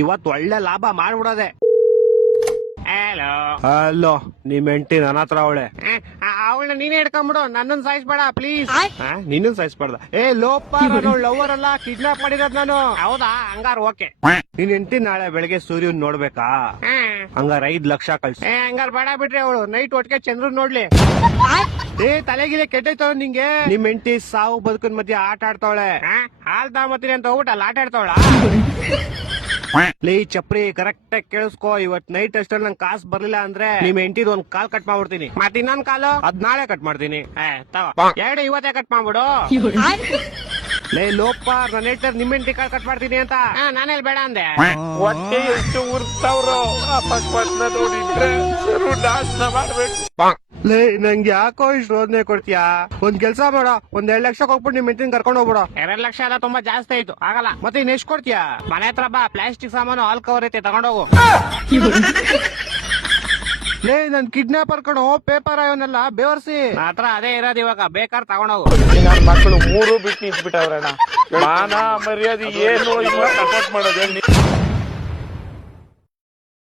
ಇವತ್ ಒಳ್ಳೆ ಲಾಭ ಮಾಡ್ಬಿಡೋದೆ. ಹಲೋ ಹಲೋ, ನಿಮ್ ಹೆಂಡತಿ ನನ್ನ ಹತ್ರ ಅವಳೆ. ಅವಳನ್ನ ನೀನೇ ಹಿಡ್ಕೊಂಡ್ಬಿಡು, ನನ್ನನ್ ಸಾಯಿಸ್ಬೇಡ ಪ್ಲೀಸ್. ನಿನ್ನ ಸಾಯಿಸ್ಬಾರ್ದ. ಲೋಪ, ಲವರ್ ಅಲ್ಲ, ಕಿಡ್ನಾಪ್ ಮಾಡಿರೋದ್ ನಾನು. ಹೌದಾ, ಹಂಗಾರ ಓಕೆ. ನಿನ್ ಹೆಂಡತಿ ನಾಳೆ ಬೆಳಗ್ಗೆ ಸೂರ್ಯನ್ ನೋಡ್ಬೇಕಾ? ಹಂಗಾರ 5 ಲಕ್ಷ ಕಳ್ಸಿ. ಹಂಗಾರ ಬೇಡ ಬಿಟ್ರಿ, ಅವಳು ನೈಟ್ ಒಟ್ಟಿಗೆ ಚಂದ್ರನ್ ನೋಡ್ಲಿ. ತಲೆಗಿಲೆ ಕೆಟ್ಟೈತವ ನಿಂಗೆ. ನಿಮ್ ಹೆಂಡತಿ ಸಾವು ಬದುಕಿನ ಮಧ್ಯೆ ಆಟ ಆಡ್ತಾವಳೆ. ಹಾಲ್ ತಗೊಂಬತ್ತೀನಿ ಅಂತ ಹೋಗ್ಬಿಟ್ಟು ಆಟ ಆಡ್ತಾವಳ. ಲೇ ಚಪ್ರಿ, ಕರೆಕ್ಟ್ ಆಗಿ ಕೇಳಿಸ್ಕೋ. ಇವತ್ ನೈಟ್ ಅಷ್ಟಲ್ಲಿ ನಂಗೆ ಕಾಸು ಬರ್ಲಿಲ್ಲ ಅಂದ್ರೆ ನಿಮ್ ಹೆಂಡತಿದ್ ಒಂದ್ ಕಾಲ್ ಕಟ್ ಮಾಡ್ಬಿಡ್ತೀನಿ. ಮತ್ ಇನ್ನೊಂದ್ ಕಾಲು ಅದ್ ನಾಳೆ ಕಟ್ ಮಾಡ್ತೀನಿ. ಎರಡು ಇವತ್ತೇ ಕಟ್ ಮಾಡ್ಬಿಡು. ಲೇ ಲೋಪ, ನನ್ನ ಹೇಳ್ತಾರೆ ನಿಮ್ ಹೆಂಡತಿ ಕಾಲ್ ಕಟ್ ಮಾಡ್ತೀನಿ ಅಂತ. ನಾನೆಲ್ ಬೇಡ ಅಂದೆ. ಹೊಟ್ಟೆ ಎಷ್ಟು ಉರ್ತಾವ್ರೋ, ಅಪಸ್ಮಾತ್ನ ನೋಡಿದ್ರೆ ನಾಶನ ಮಾಡ್ಬೇಕು. ಲೇ ನಂಗೆ ಯಾಕೋ ಇಷ್ಟು ರೋದನೆ ಕೊಡ್ತೀಯಾ? ಒಂದ್ ಕೆಲ್ಸ ಮಾಡೋ, ಒಂದ್ 2 ಲಕ್ಷ ಹೋಗ್ಬಿಟ್ಟು ನಿಮ್ ಹೆಂಡತಿನ ಕರ್ಕೊಂಡು ಹೋಗ್ಬಿಡೋ. 2 ಲಕ್ಷ ಎಲ್ಲ ತುಂಬಾ ಜಾಸ್ತಿ ಆಯ್ತು, ಆಗಲ್ಲ. ಮತ್ತೆ ಇನ್ ಎಷ್ಟು ಕೊಡ್ತೀಯಾ? ಮನೆ ಹತ್ರ ಬಾ, ಪ್ಲಾಸ್ಟಿಕ್ ಸಾಮಾನು ಹಾಲ್ ಕವರ್ ಐತೆ, ತಗೊಂಡೋಗು. ಲೇ ನನ್ ಕಿಡ್ನಾಪರ್ ಕಣೋ, ಪೇಪರ್ ಅವನ್ನೆಲ್ಲ ಬೇವರ್ಸಿ. ಹತ್ರ ಅದೇ ಇರೋದು, ಇವಾಗ ಬೇಕಾದ್ರೆ ತಗೊಂಡೋಗು. ನನ್ನ ಮಕ್ಕಳು 3 ಬಿಟ್ಟು ನಿಂತ್ಬಿಟ್ಟವ್ರಣ್ಣ. ಮಾನ ಮರ್ಯಾದೆ ಏನು ಇಲ್ಲ, ಸಪೋರ್ಟ್ ಮಾಡೋದು.